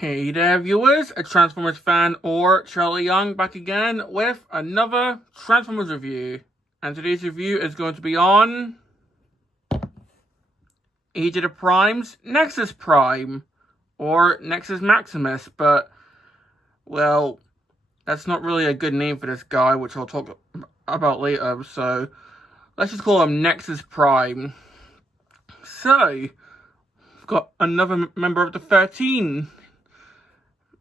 Hey there viewers, a Transformers fan or Charlie Young back again with another Transformers review. And today's review is going to be on Age of the Prime's Nexus Prime, or Nexus Maximus, but, well, that's not really a good name for this guy, which I'll talk about later, so let's just call him Nexus Prime. So, we've got another member of the 13.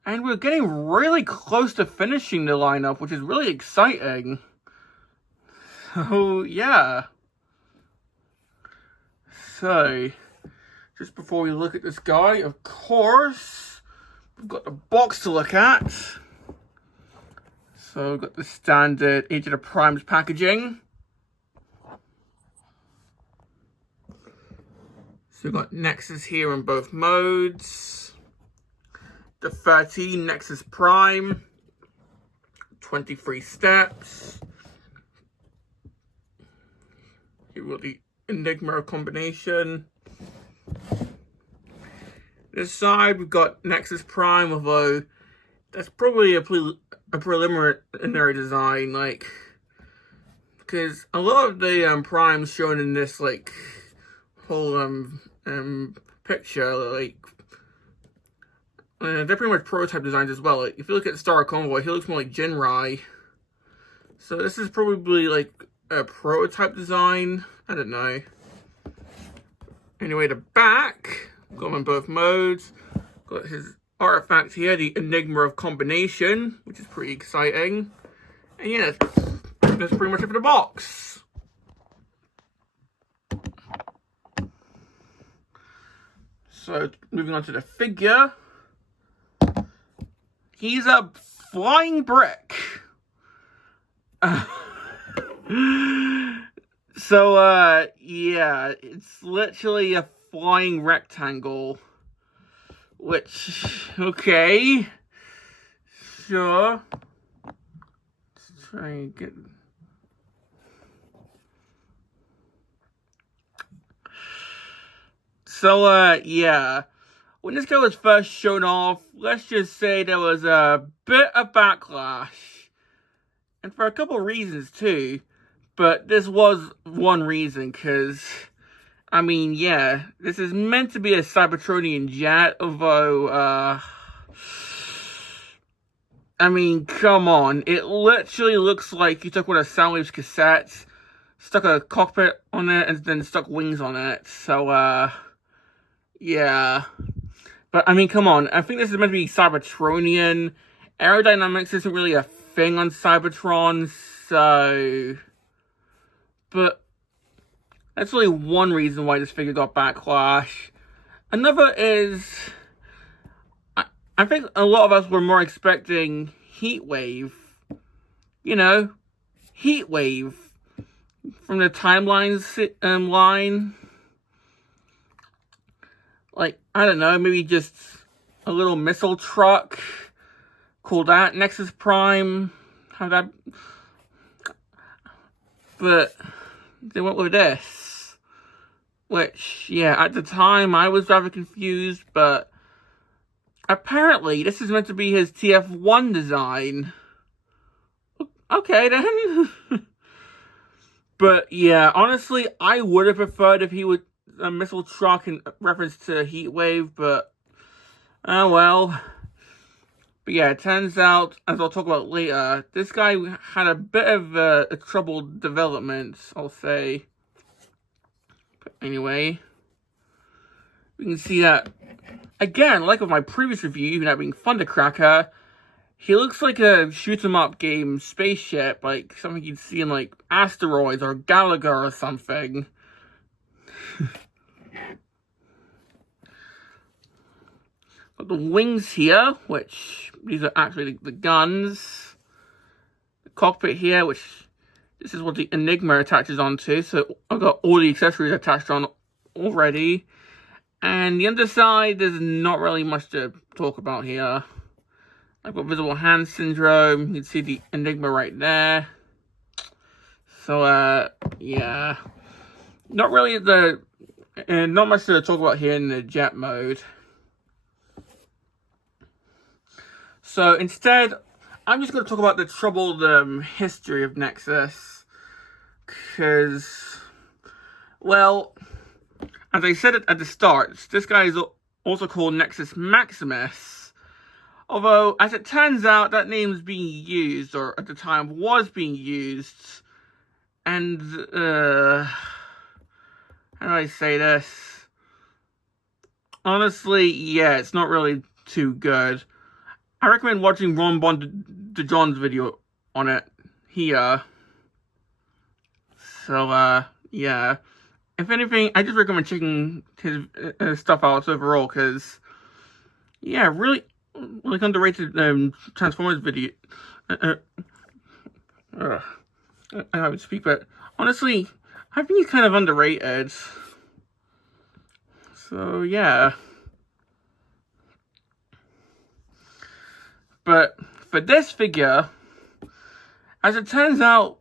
And we're getting really close to finishing the lineup, which is really exciting. So, yeah. So, just before we look at this guy, of course, we've got the box to look at. So, we've got the standard Age of the Primes packaging. So, we've got Nexus here in both modes. The 13 Nexus Prime, 23 steps. Here we've got the Enigma combination. This side we've got Nexus Prime, although that's probably a preliminary design, like, because a lot of the primes shown in this whole picture, they're pretty much prototype designs as well. Like, if you look at Star Convoy, he looks more like Jinrai. So this is probably like a prototype design. I don't know. Anyway, the back, got him in both modes. Got his artifact here, the Enigma of Combination, which is pretty exciting. And yeah, that's pretty much it for the box. So moving on to the figure. He's a flying brick. Yeah, it's literally a flying rectangle. Which, okay. Sure. Let's try and get... So, yeah. When this guy was first shown off, let's just say there was a bit of backlash. And for a couple of reasons too. But this was one reason, because, I mean, yeah, this is meant to be a Cybertronian jet, although, I mean, come on. It literally looks like you took one of Soundwave's cassettes, stuck a cockpit on it, and then stuck wings on it. So, yeah. But, I mean, come on. I think this is meant to be Cybertronian. Aerodynamics isn't really a thing on Cybertron, so... But that's really one reason why this figure got backlash. Another is... I think a lot of us were more expecting Heatwave. You know, Heatwave. From the timelines line. Like, I don't know, maybe just a little missile truck. Call that Nexus Prime. Have that. But they went with this. Which, yeah, at the time I was rather confused, but apparently this is meant to be his TF1 design. Okay then. But yeah, honestly, I would have preferred if he would a missile truck in reference to Heatwave, but oh well. But yeah, it turns out, as I'll talk about later, this guy had a bit of a troubled development, I'll say. But anyway, we can see that, again, like with my previous review, even that being Thundercracker, he looks like a shoot-'em-up game spaceship, like something you'd see in, like, Asteroids or Galaga or something. Got the wings here, which these are actually the guns. The cockpit here, which this is what the Enigma attaches onto. So I've got all the accessories attached on already. And the underside, there's not really much to talk about here. I've got visible hand syndrome. You can see the Enigma right there. So, yeah. Not really not much to talk about here in the jet mode. So instead, I'm just going to talk about the troubled history of Nexus. Because, well, as I said at the start, this guy is also called Nexus Maximus. Although, as it turns out, that name is being used, or at the time was being used. And, how do I say this? Honestly, yeah, it's not really too good. I recommend watching Ron Bon DeJohn's video on it here. So, yeah. If anything, I just recommend checking his stuff out overall, because, yeah, really underrated Transformers video. I haven't speak, but honestly, I think he's kind of underrated. So, yeah. But for this figure, as it turns out,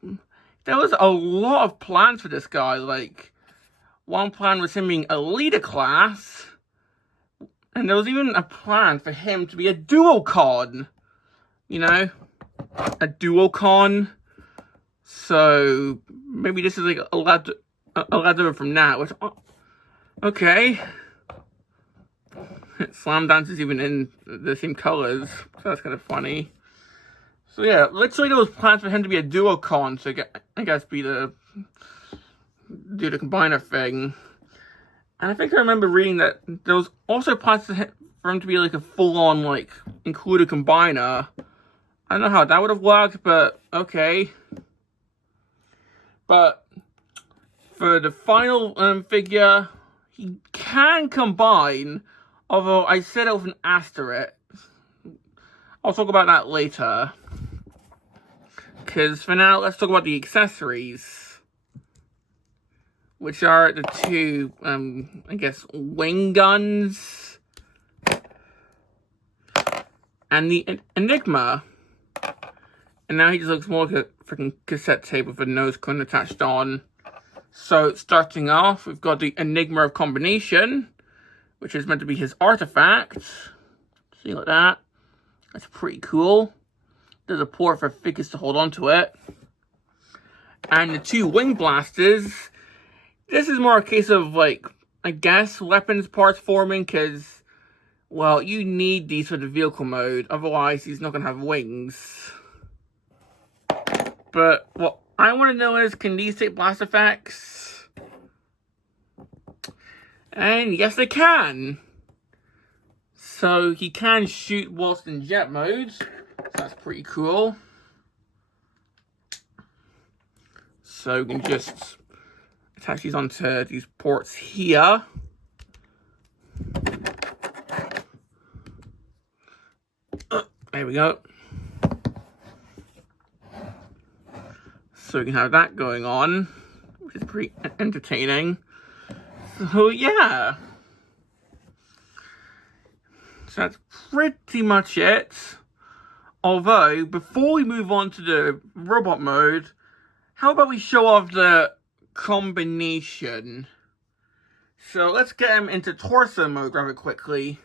there was a lot of plans for this guy. Like, one plan was him being a leader class, and there was even a plan for him to be a duocon. You know? A duocon. So, maybe this is like a ladder from that, which, okay. Slam Dance is even in the same colors, so that's kind of funny. So yeah, literally there was plans for him to be a duocon, so I guess do the combiner thing. And I think I remember reading that there was also plans for him to be like a full-on, like, included combiner. I don't know how that would have worked, but okay. But for the final figure, he can combine, although I said it with an asterisk. I'll talk about that later. Because for now, let's talk about the accessories. Which are the two, I guess, wing guns. And the Enigma. And now he just looks more like a freaking cassette tape with a nose cone attached on. So, starting off, we've got the Enigma of Combination, which is meant to be his artifact. See, like that. That's pretty cool. There's a port for figures to hold on to it. And the two wing blasters. This is more a case of, like, I guess, weapons parts forming, because, well, you need these for the vehicle mode. Otherwise, he's not going to have wings. But what I want to know is, can these take blast effects? And yes, they can. So he can shoot whilst in jet mode. So that's pretty cool. So we can just attach these onto these ports here. There we go. So we can have that going on, which is pretty entertaining. So yeah. So that's pretty much it. Although, before we move on to the robot mode, how about we show off the combination? So let's get him into torso mode rather quickly.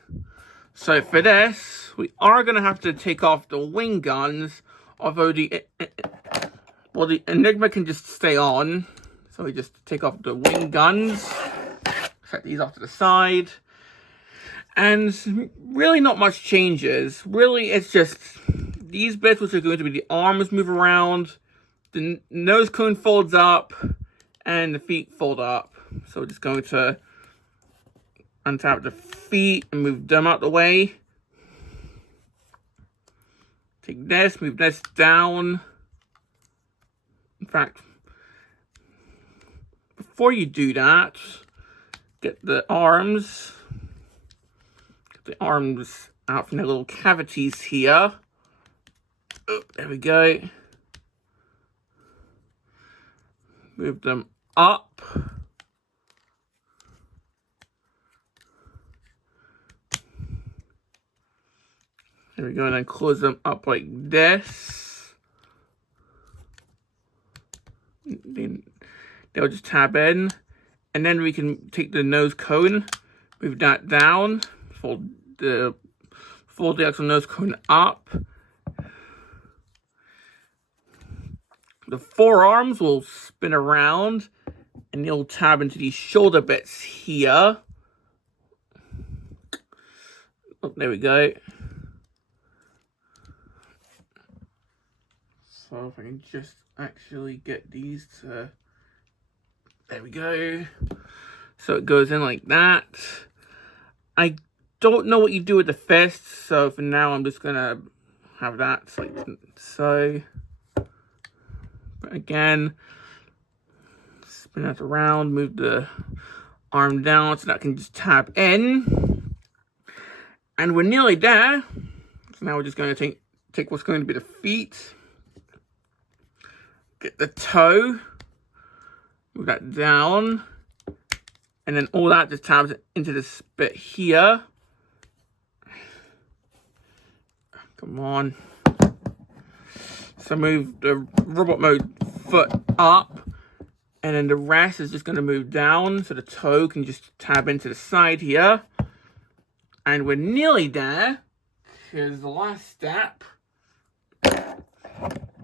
So for this, we are going to have to take off the wing guns, although the Enigma can just stay on. So we just take off the wing guns, set these off to the side. And really not much changes. Really, it's just these bits, which are going to be the arms move around, the nose cone folds up, and the feet fold up. So we're just going to untap the feet and move them out the way. Take this, move this down. In fact, before you do that, get the arms out from the little cavities here. Oh, there we go. Move them up. There we go, and then close them up like this. They'll just tab in. And then we can take the nose cone, move that down, fold Fold the actual nose cone up. The forearms will spin around and you'll tab into these shoulder bits here. Oh, there we go. So if I can just actually get these to, there we go. So it goes in like that. I don't know what you do with the fists, so for now I'm just gonna have that like so. But again, spin that around, move the arm down so that I can just tap in. And we're nearly there. So now we're just going to take what's going to be the feet. Get the toe. Move that down. And then all that just tabs into this bit here. Come on. So move the robot mode foot up. And then the rest is just going to move down. So the toe can just tab into the side here. And we're nearly there. Here's the last step.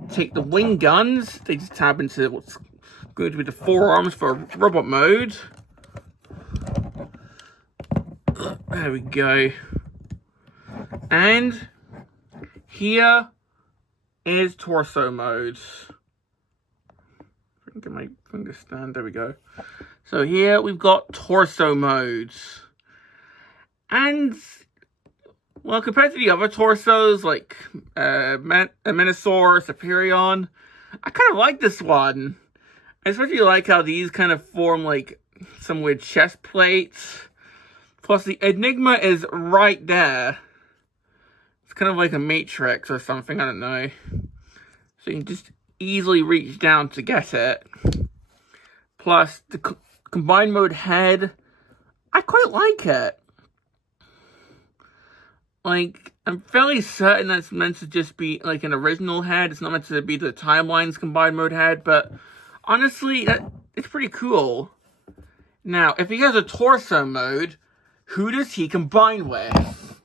Take the wing guns. They just tab into what's going to be the forearms for robot mode. There we go. And here is torso mode. If I can get my finger stand, there we go. So here we've got torso mode. And, well, compared to the other torsos, like Menasor, Superion, I kind of like this one. I especially like how these kind of form, like, some weird chest plates. Plus, the Enigma is right there. It's kind of like a Matrix or something, I don't know. So you can just easily reach down to get it. Plus, the combined mode head, I quite like it. Like, I'm fairly certain that's meant to just be, like, an original head. It's not meant to be the Timeline's combined mode head, but honestly, it's pretty cool. Now, if he has a torso mode, who does he combine with?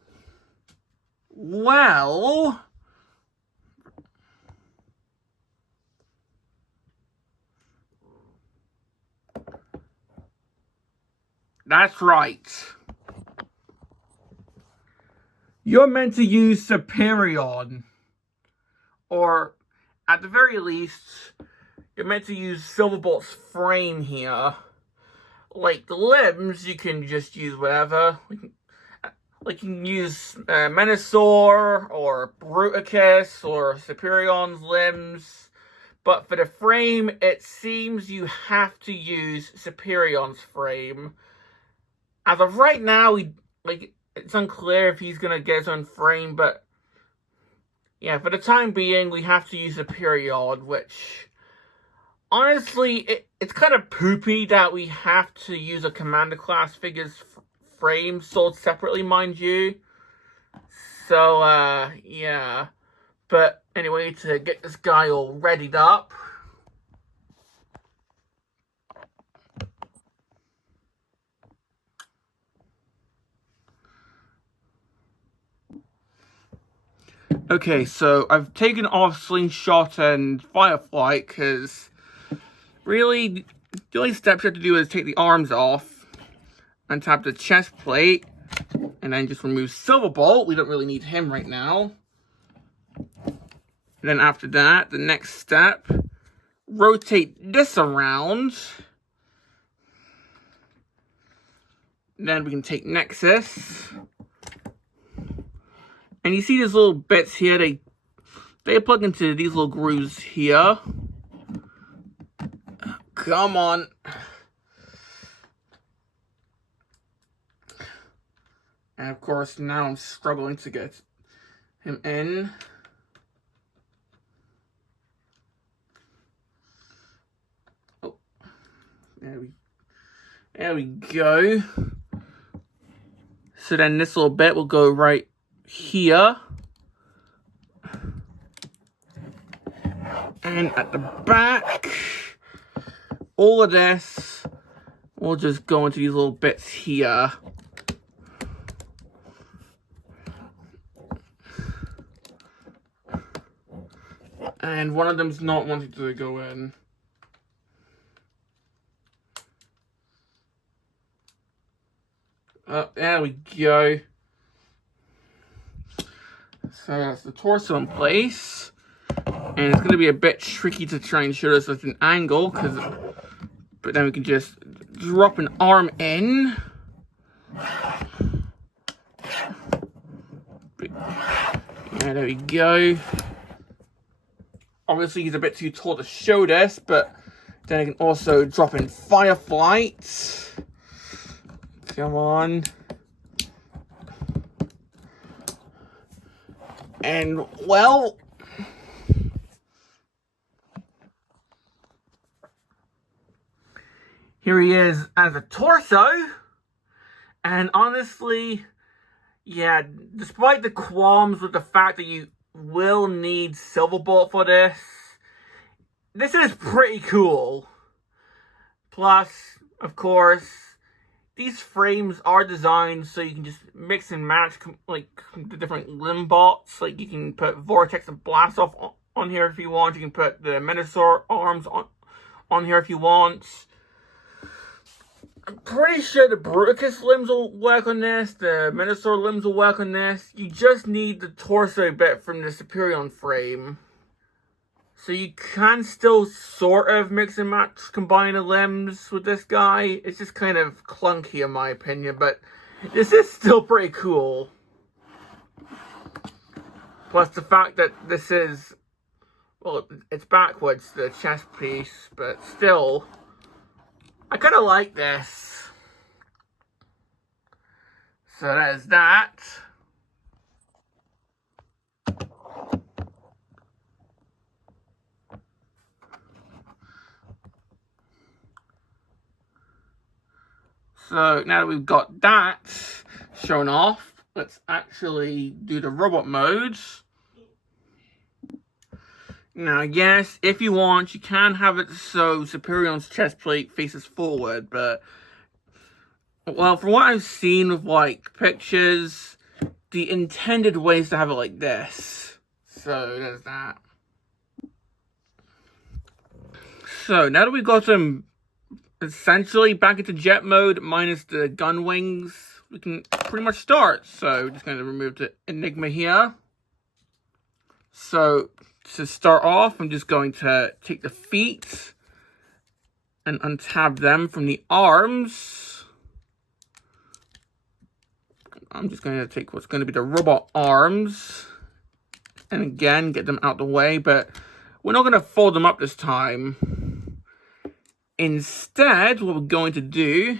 Well, that's right. You're meant to use Superion. Or, at the very least, you're meant to use Silverbolt's frame here. Like, the limbs, you can just use whatever. Like, you can use Menasor, or Bruticus, or Superion's limbs. But for the frame, it seems you have to use Superion's frame. As of right now, it's unclear if he's going to get his own frame, but yeah, for the time being, we have to use Superion, which, honestly, it's kind of poopy that we have to use a Commander class figure's frame sold separately, mind you. So, yeah. But anyway, to get this guy all readied up, okay, so I've taken off Slingshot and Fireflight because really the only steps you have to do is take the arms off, untap the chest plate, and then just remove Silverbolt. We don't really need him right now. And then after that, the next step, rotate this around. Then we can take Nexus. And you see these little bits here, they plug into these little grooves here. Come on. And of course, now I'm struggling to get him in. Oh, there we go. So then this little bit will go right here. And at the back, all of this will just go into these little bits here. And one of them's not wanting to go in. Oh, there we go. So that's the torso in place. And it's going to be a bit tricky to try and show this at an angle, but then we can just drop an arm in. Yeah, there we go. Obviously, he's a bit too tall to show this, but then I can also drop in Fireflight. Come on. And, well, here he is as a torso. And honestly, yeah, despite the qualms with the fact that you will need Silverbolt for this, this is pretty cool. Plus, of course, these frames are designed so you can just mix and match like the different limb bots. Like you can put Vortex and Blast Off on here if you want. You can put the Minotaur arms on here if you want. I'm pretty sure the Bruticus limbs will work on this. The Minotaur limbs will work on this. You just need the torso bit from the Superion frame. So you can still sort of mix and match, combine the limbs with this guy. It's just kind of clunky in my opinion, but this is still pretty cool. Plus the fact that this is, well, it's backwards, the chest piece, but still, I kind of like this. So there's that. So now that we've got that shown off, let's actually do the robot mode. Now, yes, if you want, you can have it so Superion's chest plate faces forward, but, well, from what I've seen with, like, pictures, the intended way is to have it like this. So, there's that. So, now that we've got them essentially back into jet mode, minus the gun wings, we can pretty much start. So, just going to remove the Enigma here. So, to start off, I'm just going to take the feet and untab them from the arms. I'm just going to take what's going to be the robot arms and again get them out the way, but we're not going to fold them up this time. Instead, what we're going to do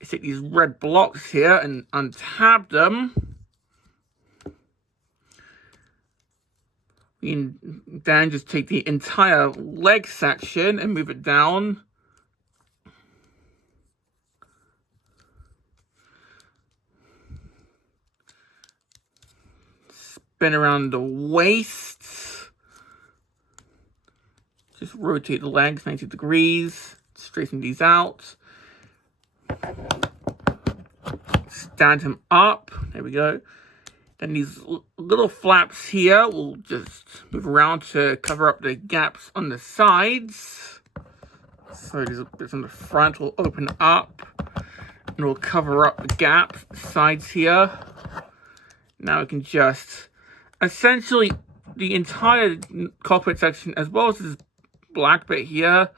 is take these red blocks here and untab them. We can then just take the entire leg section and move it down. Spin around the waist. Just rotate the legs 90 degrees. Straighten these out. Stand him up. There we go. Then these little flaps here, we'll just move around to cover up the gaps on the sides. So these bits on the front will open up and we'll cover up the gap sides here. Now we can just, essentially the entire cockpit section as well as this black bit here,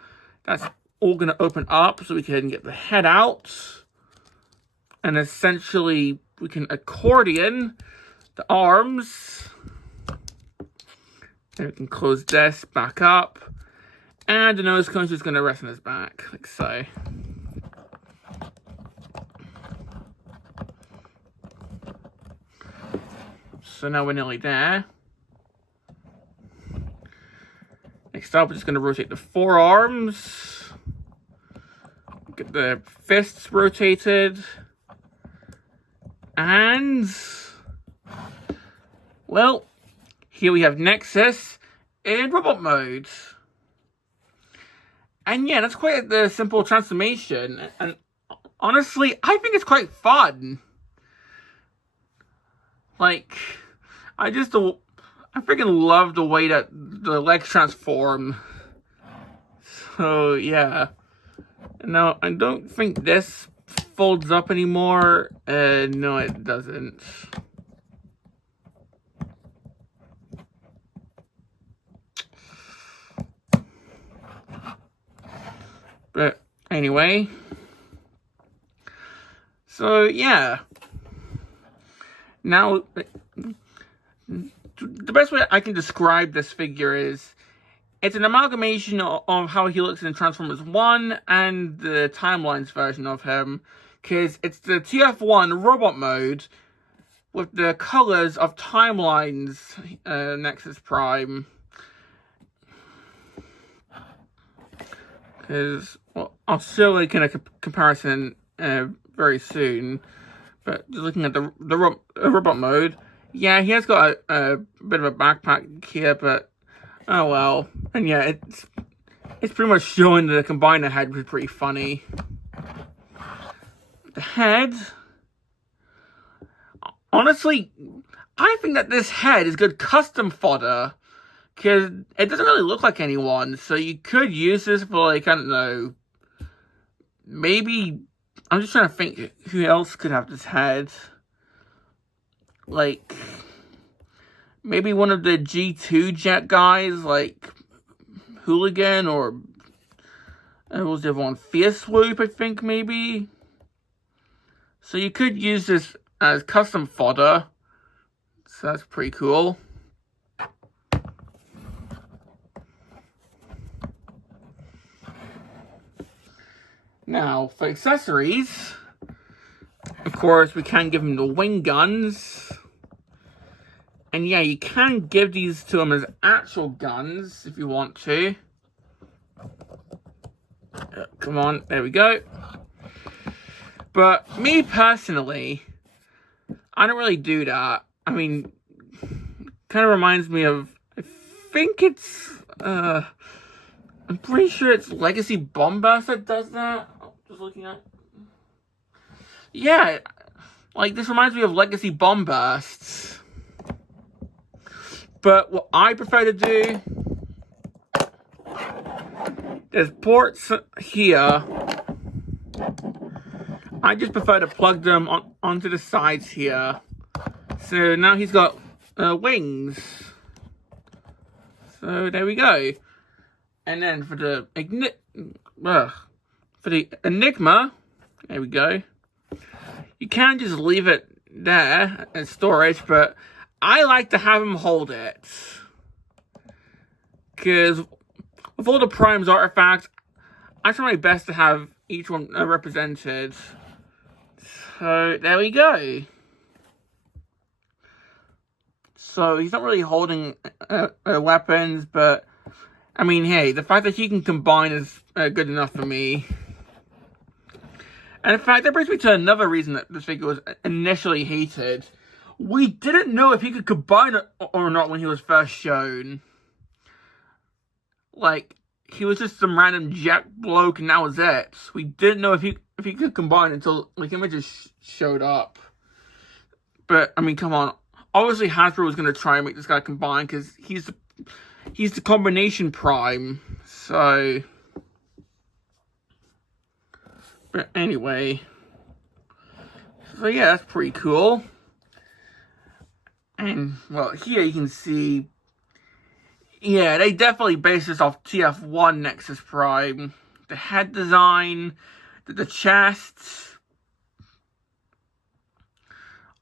that's all going to open up so we can get the head out. And essentially we can accordion the arms, and we can close this back up, and the nose cone's just going to rest on his back, like so. So now we're nearly there. Next up, we're just going to rotate the forearms, get the fists rotated, and well, here we have Nexus in robot mode. And yeah, that's quite the simple transformation. And honestly, I think it's quite fun. Like, I I freaking love the way that the legs transform. So, yeah. Now, I don't think this folds up anymore. No, it doesn't. But anyway. So, yeah. Now, the best way I can describe this figure is it's an amalgamation of how he looks in Transformers 1 and the Timelines version of him. Because it's the TF1 robot mode with the colors of Timelines Nexus Prime. Because, well, I'll show like a comparison very soon. But just looking at the robot mode, yeah, he has got a bit of a backpack here, but oh well. And yeah, it's pretty much showing the combiner head, which is pretty funny. The head, honestly, I think that this head is good custom fodder, because it doesn't really look like anyone, so you could use this for, like, I don't know, maybe, I'm just trying to think who else could have this head. Like, maybe one of the G2 jet guys, like Hooligan, or what was the other one? Fierce Swoop, I think, maybe. So you could use this as custom fodder. So that's pretty cool. Now, for accessories, of course, we can give him the wing guns. And yeah, you can give these to him as actual guns if you want to. Come on, there we go. But me personally, I don't really do that. I mean, kind of reminds me of, I think it's, I'm pretty sure it's Legacy Bombast that does that. Just looking at, yeah, like this reminds me of Legacy Bombasts. But what I prefer to do, there's ports here. I just prefer to plug them onto the sides here. So now he's got wings. So there we go. And then for the Enigma, there we go. You can just leave it there as storage, but I like to have him hold it. Because with all the Prime's artifacts, I try my best to have each one represented. So there we go. So he's not really holding weapons, but I mean, hey, the fact that he can combine is good enough for me. And in fact, that brings me to another reason that this figure was initially hated. We didn't know if he could combine or not when he was first shown. Like, he was just some random jet bloke and that was it. We didn't know if he could combine until, like, images showed up. But, I mean, come on. Obviously, Hasbro was going to try and make this guy combine because he's the combination Prime. So, but anyway. So, yeah, that's pretty cool. And, well, here you can see, yeah, they definitely based this off TF1 Nexus Prime. The head design, the chest.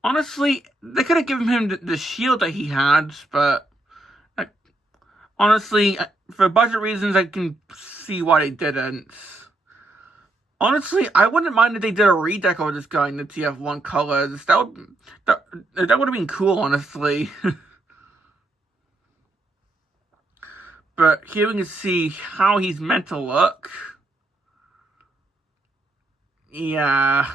Honestly, they could have given him the shield that he had, but honestly, for budget reasons, I can see why they didn't. Honestly, I wouldn't mind if they did a redeco of this guy in the TF1 colors. That would have been cool, honestly. But here we can see how he's meant to look. Yeah.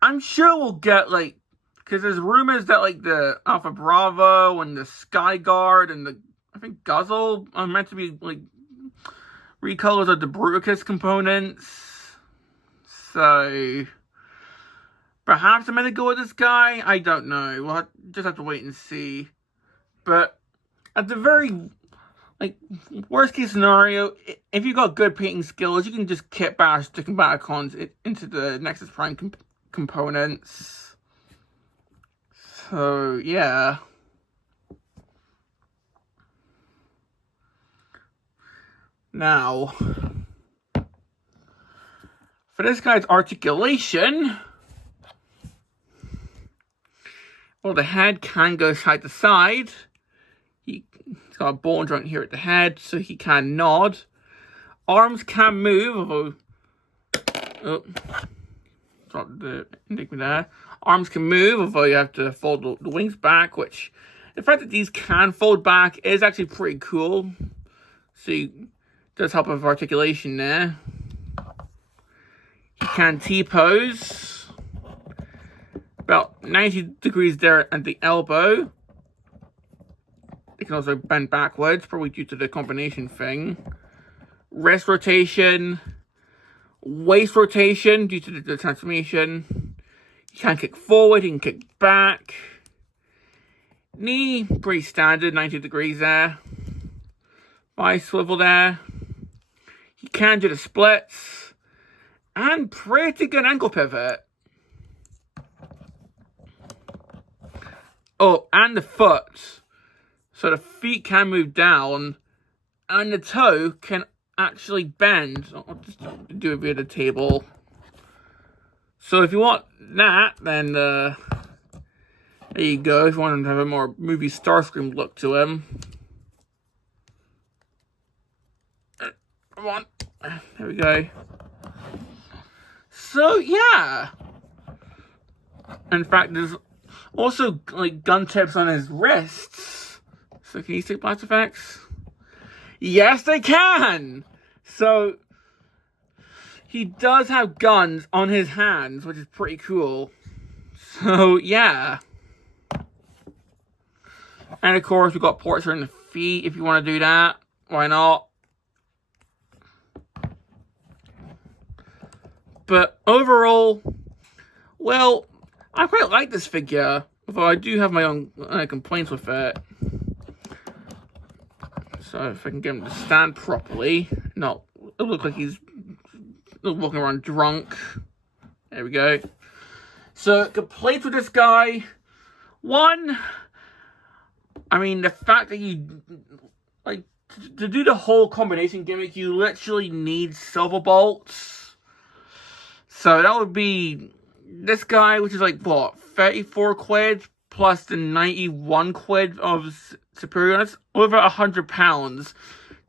I'm sure we'll get, like, because there's rumors that, like, the Alpha Bravo and the Sky Guard and the, I think, Guzzle are meant to be, like, recolors of the Bruticus components. So, perhaps I'm meant to go with this guy? I don't know. We'll just have to wait and see. But at the very, worst case scenario, if you got good painting skills, you can just kit bash the Combaticons into the Nexus Prime components. So, yeah. Now, for this guy's articulation, well, the head can go side to side. He's got a bone joint here at the head, so he can nod. Arms can move, although... Oh, dropped the enigma there. Arms can move, although you have to fold the wings back, which... The fact that these can fold back is actually pretty cool. So, it does help with articulation there. He can T-pose. About 90 degrees there at the elbow. They can also bend backwards, probably due to the combination thing. Wrist rotation. Waist rotation due to the transformation. You can kick forward, you can kick back. Knee, pretty standard, 90 degrees there. Thigh swivel there. You can do the splits. And pretty good ankle pivot. Oh, and the foot. So the feet can move down. And the toe can actually bend. I'll just do it via the table. So if you want that, then there you go. If you want him to have a more movie Starscream look to him. Come on. There we go. So, yeah. In fact, there's also, gun tips on his wrists. So, can you see blast effects? Yes, they can! So, he does have guns on his hands, which is pretty cool. So, yeah. And, of course, we've got ports on the feet, if you want to do that. Why not? But overall, well, I quite like this figure, although I do have my own complaints with it. So if I can get him to stand properly, not look like he's walking around drunk. There we go. So complaints with this guy. One, I mean, the fact that you, to do the whole combination gimmick, you literally need Silverbolts. So that would be this guy, which is what, 34 quid plus the 91 quid of Superior. That's over £100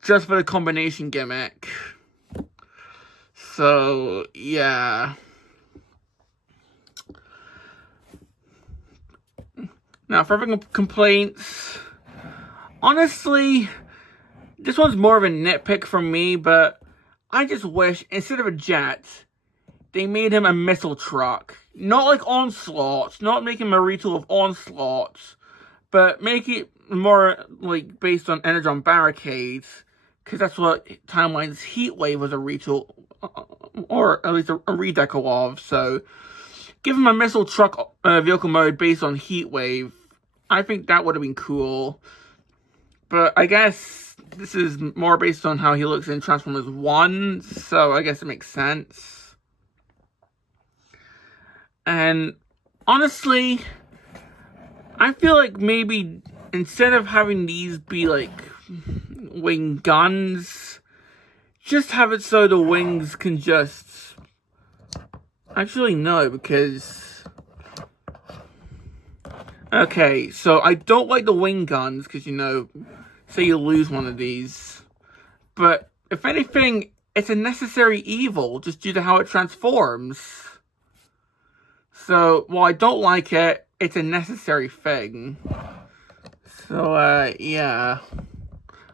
just for the combination gimmick. So, yeah. Now, for other complaints, honestly, this one's more of a nitpick from me, but I just wish, instead of a jet, they made him a missile truck. Not like Onslaught, not make him a retool of Onslaught, but make it more based on Energon Barricades, because that's what Timeline's Heatwave was a retool, or at least a redeco of. So give him a missile truck vehicle mode based on Heatwave. I think that would have been cool. But I guess this is more based on how he looks in Transformers 1, so I guess it makes sense. And honestly, I feel like maybe instead of having these be wing guns, just have it so the wings can just... Actually, no, because... Okay, so I don't like the wing guns, because, say you lose one of these. But, if anything, it's a necessary evil, just due to how it transforms. So, while I don't like it, it's a necessary thing. So, yeah.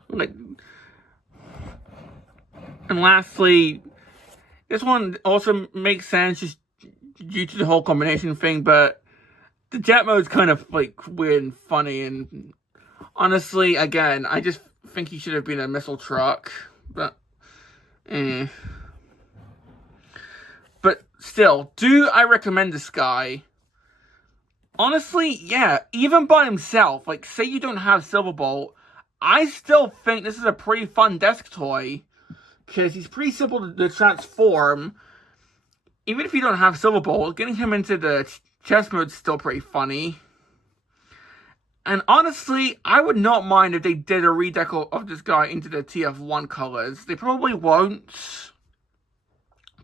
And lastly, this one also makes sense just due to the whole combination thing, but the jet mode's kind of weird and funny, and honestly, again, I just think he should have been a missile truck, but But still, do I recommend this guy? Honestly, yeah, even by himself, like, say you don't have Silverbolt, I still think this is a pretty fun desk toy, because he's pretty simple to transform. Even if you don't have Silverbolt, getting him into the chess mode is still pretty funny. And honestly, I would not mind if they did a redeco of this guy into the TF1 colors. They probably won't,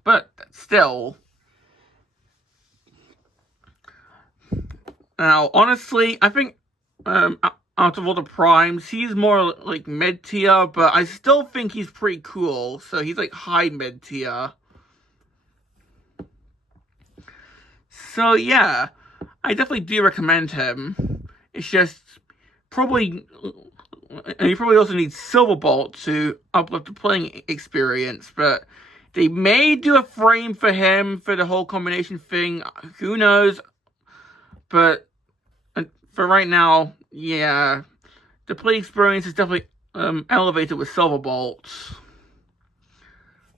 but still. Now, honestly, I think out of all the primes, he's more like mid-tier, but I still think he's pretty cool. So he's like high mid-tier. So yeah, I definitely do recommend him. It's just probably, and you probably also need Silverbolt to uplift the playing experience, but they may do a frame for him for the whole combination thing. Who knows? But for right now, yeah, the play experience is definitely elevated with Silverbolt.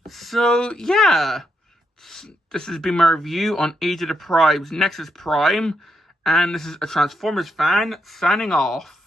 So yeah, this has been my review on Age of the Primes Nexus Prime, and this is a Transformers fan signing off.